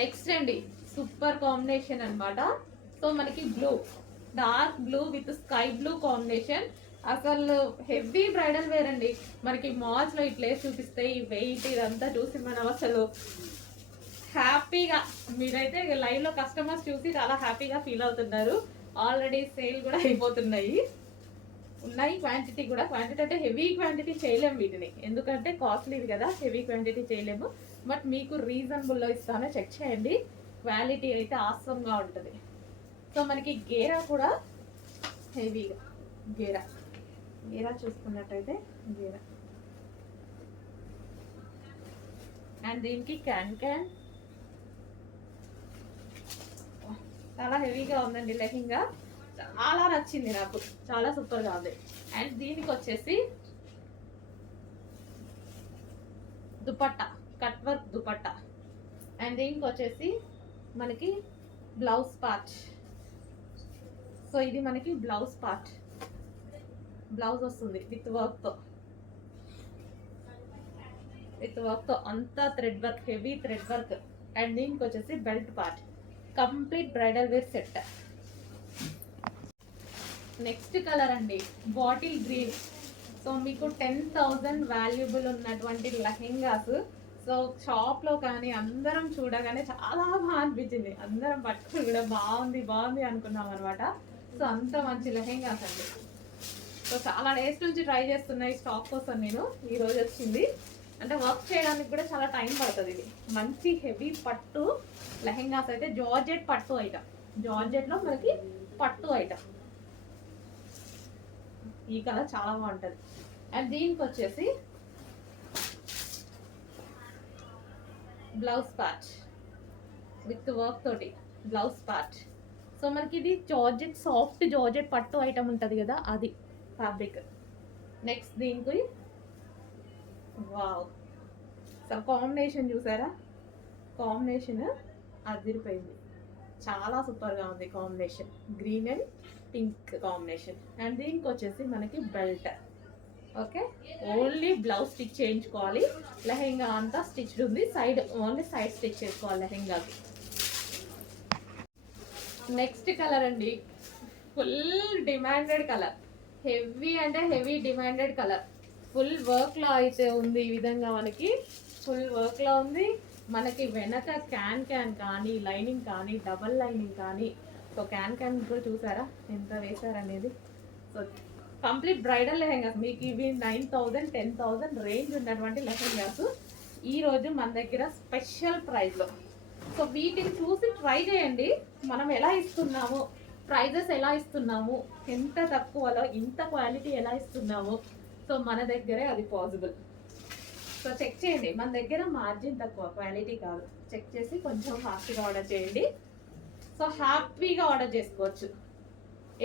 Next అండి super combination అన్నమాట. So మనకి blue, dark blue with sky blue combination. అసలు హెవీ బ్రైడల్ వేర్ అండి. మనకి మాల్స్ లో ఇట్లా చూపిస్తే ఈ వెయిట్ ఇదంతా చూసి మనం అసలు హ్యాపీగా, మీరైతే లైవ్ లో కస్టమర్స్ చూసి చాలా హ్యాపీగా ఫీల్ అవుతున్నారు. ఆల్రెడీ సేల్ కూడా అయిపోతున్నాయి. ఉన్నాయి క్వాంటిటీ కూడా. క్వాంటిటీ అంటే హెవీ క్వాంటిటీ చేయలేము వీటిని, ఎందుకంటే కాస్ట్లీది కదా, హెవీ క్వాంటిటీ చేయలేము. బట్ మీకు రీజనబుల్లో ఇస్తానో చెక్ చేయండి. క్వాలిటీ అయితే ఆసంగా ఉంటుంది. సో మనకి గేరా కూడా హెవీగా, గేరా గేరా చూసుకున్నట్టయితే గేరా, అండ్ దీనికి క్యాన్ క్యాన్ చాలా హెవీగా ఉందండి. లెహంగా చాలా నచ్చింది నాకు, చాలా సూపర్గా ఉంది. అండ్ దీనికి వచ్చేసి dupatta, cut work dupatta. And దీనికి వచ్చేసి మనకి బ్లౌజ్ పార్ట్. సో ఇది మనకి బ్లౌజ్ పార్ట్, బ్లౌజ్ వస్తుంది విత్ వర్క్తో, అంతా thread work, heavy thread work. And దీనికి వచ్చేసి belt part, complete bridal wear set. Next colour అండి బాటిల్ గ్రీన్. సో మీకు 10,000 వాల్యుబుల్ ఉన్నటువంటి లెహెంగాస్. సో షాప్లో కానీ అందరం చూడగానే చాలా బాగా అనిపించింది. అందరం పట్టుకుని కూడా బాగుంది బాగుంది అనుకున్నాం అనమాట. సో అంత మంచి లెహెంగాస్ అండి. సో చాలా డేస్ నుంచి ట్రై చేస్తున్నా ఈ స్టాక్ కోసం నేను. ఈరోజు వచ్చింది. అంటే వర్క్ చేయడానికి కూడా చాలా టైం పడుతుంది. ఇది మంచి హెవీ పట్టు లెహెంగాస్ అయితే, జార్జెట్ పట్టు ఐటమ్, జార్జెట్లో మనకి పట్టు ఐటమ్. ఈ కలర్ చాలా బాగుంటుంది. అండ్ దీనికి వచ్చేసి బ్లౌజ్ పార్ట్ విత్ వర్క్ తోటి బ్లౌజ్ పార్ట్. సో మనకి ఇది జార్జెట్, సాఫ్ట్ జార్జెట్ పట్టు ఐటమ్ ఉంటుంది కదా, అది ఫ్యాబ్రిక్. నెక్స్ట్ దీనికి వావ్, సో కాంబినేషన్ చూసారా, కాంబినేషన్ అదిరిపోయింది, చాలా సూపర్గా ఉంది combination. Green and pink combination. And దీనికి వచ్చేసి మనకి belt. Okay, only blouse stitch చేయించుకోవాలి. లెహెంగా అంతా స్టిచ్డ్ ఉంది, సైడ్ ఓన్లీ సైడ్ స్టిచ్ చేసుకోవాలి లెహెంగాకి. నెక్స్ట్ కలర్ అండి ఫుల్ డిమాండెడ్ కలర్, హెవీ అంటే హెవీ డిమాండెడ్ కలర్. ఫుల్ వర్క్లో అయితే ఉంది. ఈ విధంగా మనకి ఫుల్ వర్క్లో ఉంది. మనకి వెనక క్యాన్ క్యాన్ కానీ, లైనింగ్ కానీ, డబల్ లైనింగ్ కానీ. సో క్యాన్ క్యాన్ కూడా చూసారా ఎంత వేసారనేది. So complete bridal lehengas. మీకు ఇవి 9,000 10,000 రేంజ్ ఉన్నటువంటి లెహెంగాస్ ఈరోజు మన దగ్గర స్పెషల్ ప్రైస్లో. సో వీటిని చూసి ట్రై చేయండి. మనం ఎలా ఇస్తున్నాము, ప్రైజెస్ ఎలా ఇస్తున్నాము, ఎంత తక్కువలో ఇంత క్వాలిటీ ఎలా ఇస్తున్నాము. సో మన దగ్గరే అది పాసిబుల్. సో చెక్ చేయండి, మన దగ్గర మార్జిన్ తక్కువ, క్వాలిటీ కాదు. చెక్ చేసి కొంచెం ఫాస్ట్గా ఆర్డర్ చేయండి. సో హ్యాపీగా ఆర్డర్ చేసుకోవచ్చు.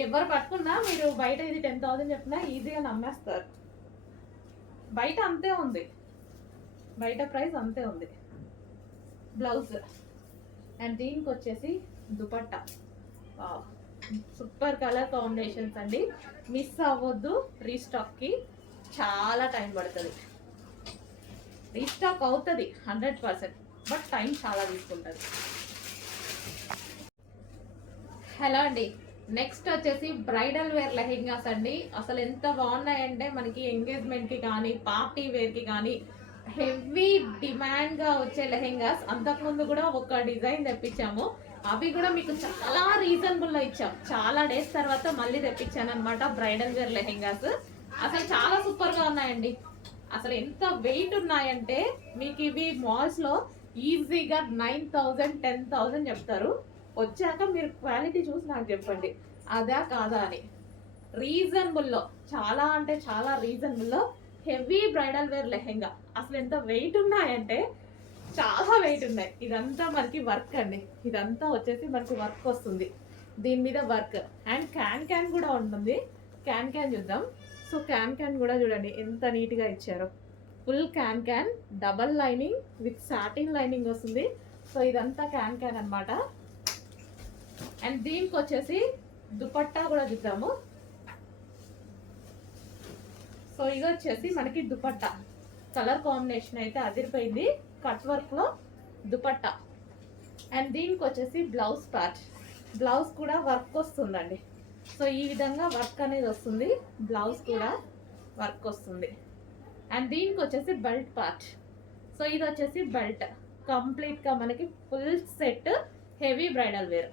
ఎవరు పట్టుకున్నా మీరు బయట ఇది 10,000 చెప్పినా ఈజీగా నమ్మేస్తారు. బయట అంతే ఉంది, బయట ప్రైస్ అంతే ఉంది. బ్లౌజ్ అండ్ దీనికి వచ్చేసి దుపట్టా. సూపర్ కలర్ కాంబినేషన్స్ అండి. మిస్ అవ్వద్దు. రీస్టాక్కి చాలా టైం పడుతుంది. రీస్టాక్ అవుతుంది 100%, బట్ టైం చాలా తీసుకుంటుంది. హలో అండి, నెక్స్ట్ వచ్చేసి బ్రైడల్ వేర్ లెహెంగాస్ అండి. అసలు ఎంత బాగున్నాయంటే మనకి ఎంగేజ్మెంట్కి కానీ, పార్టీ వేర్కి కానీ హెవీ డిమాండ్గా వచ్చే లెహెంగాస్. అంతకుముందు కూడా ఒక డిజైన్ తెప్పించాము, అవి కూడా మీకు చాలా రీజనబుల్లో ఇచ్చాం. చాలా డేస్ తర్వాత మళ్ళీ తెప్పించాను అనమాట బ్రైడల్ వేర్ లెహెంగాస్. అసలు చాలా సూపర్గా ఉన్నాయండి. అసలు ఎంత వెయిట్ ఉన్నాయంటే మీకు ఇవి మాల్స్లో ఈజీగా 9,000 10,000 చెప్తారు. వచ్చాక మీరు క్వాలిటీ చూసి నాకు చెప్పండి అదా కాదా అని. రీజనబుల్లో, చాలా అంటే చాలా రీజనబుల్లో హెవీ బ్రైడల్ వేర్ లెహెంగా. అసలు ఎంత వెయిట్ ఉన్నాయంటే చాలా వెయిట్ ఉన్నాయి. ఇదంతా మనకి వర్క్ అండి, ఇదంతా వచ్చేసి మనకి వర్క్ వస్తుంది దీని మీద వర్క్. అండ్ క్యాన్ క్యాన్ కూడా ఉంటుంది. క్యాన్ క్యాన్ చూద్దాం. సో క్యాన్ క్యాన్ కూడా చూడండి ఎంత నీట్గా ఇచ్చారో. Full can can, double lining with satin lining వస్తుంది. సో ఇదంతా క్యాన్ క్యాన్ అనమాట. అండ్ దీనికి వచ్చేసి దుపట్టా కూడా చూద్దాము. సో ఇది వచ్చేసి మనకి దుపట్టా కలర్ కాంబినేషన్ అయితే అదిరిపోయింది. కట్ వర్క్ లో దుపట్టా. అండ్ దీనికి వచ్చేసి బ్లౌజ్ పార్ట్, బ్లౌజ్ కూడా వర్క్ వస్తుందండి. సో ఈ విధంగా వర్క్ అనేది వస్తుంది, బ్లౌజ్ కూడా వర్క్ వస్తుంది. అండ్ దీనికి వచ్చేసి బెల్ట్ పార్ట్. సో ఇది వచ్చేసి బెల్ట్, కంప్లీట్గా మనకి full set heavy bridal wear.